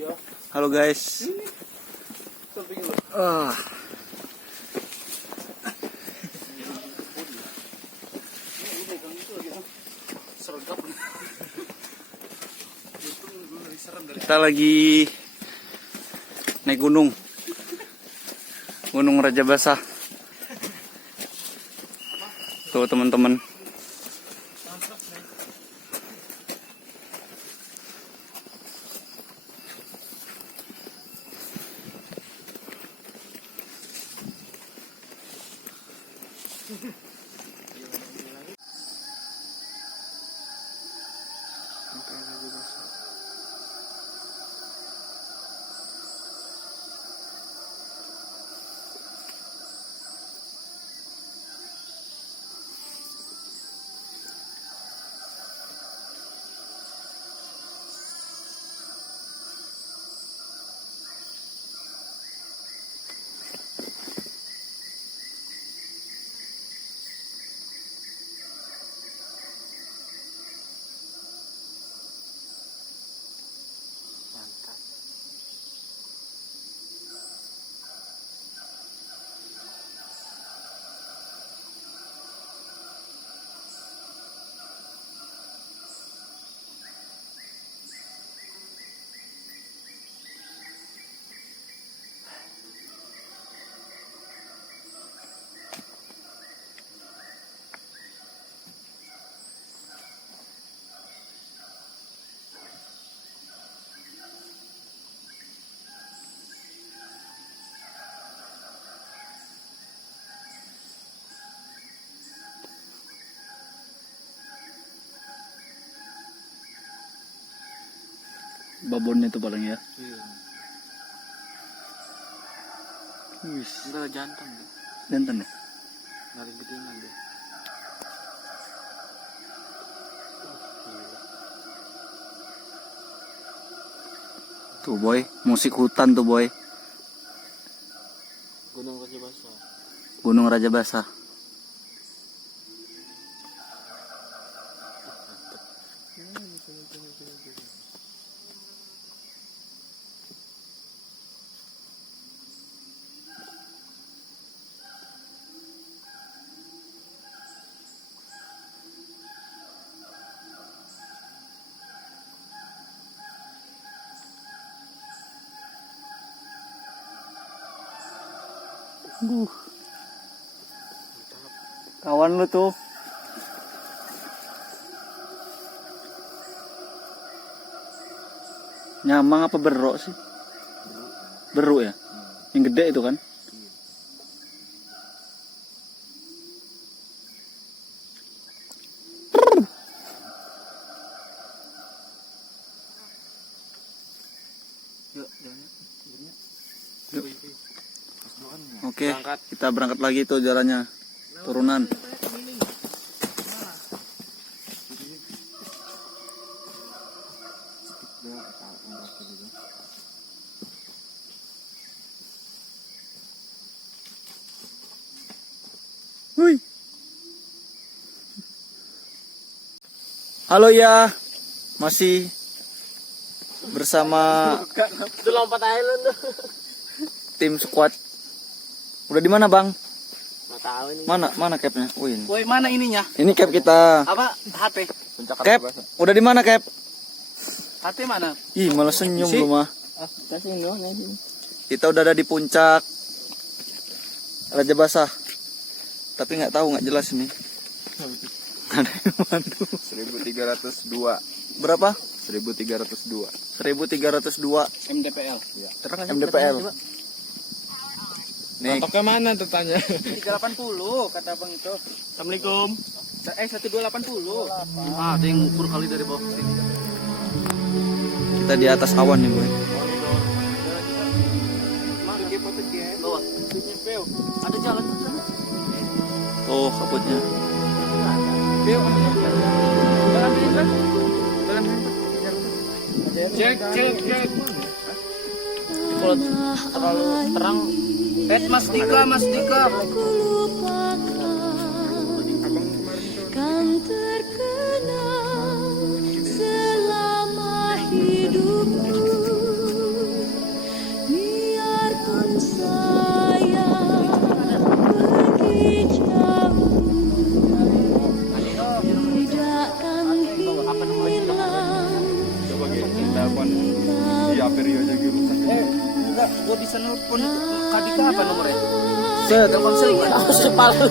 Halo guys. Kita lagi naik gunung Rajabasa. Tuh teman-teman. Babonnya tuh paling ya. Iya. Wis. Enggak jantan deh. Jantan ya? Narik betingan deh. Tuh boy, musik hutan tuh boy. Gunung Rajabasa. Gunung Rajabasa. Kawan lu tuh. Nyamang apa berok sih? Beruk ya? Yang gede itu kan? Yuk. Oke, kita berangkat lagi tuh jalannya. Turunan. Hui. Halo ya, masih bersama Itu lompat island tuh. tim squad. Udah di mana bang? Nggak tahu ini. Mana capnya? Wih, Woi, mana ininya? ini cap kita. Apa? HP. Cap, udah di mana cap? HP mana? Ih, malah senyum lu mah. Kasih dong ini. Kita udah ada di puncak Rajabasa. Tapi nggak tahu, nggak jelas ini. Ada yang mandu. 1302. Berapa? 1302. 1302 MDPL. Ya. Terang aja. MDPL. Nih, Atau ke mana tuh tanya? 380 kata Bang itu. Assalamualaikum. 1280. Ah, ada yang ukur kali dari bawah sini. kita di atas awan nih boy. Bawah. Ada jalan ke sana. Tuh kaputnya. Cek. Kalau terlalu terang. Mas Dika. Kan terkenang selama hidupku. kapan iya periode rusak. Enggak, gua bisa nelpon itu. Kadika apa nomornya? Set. Telepon sering kan? Sepala.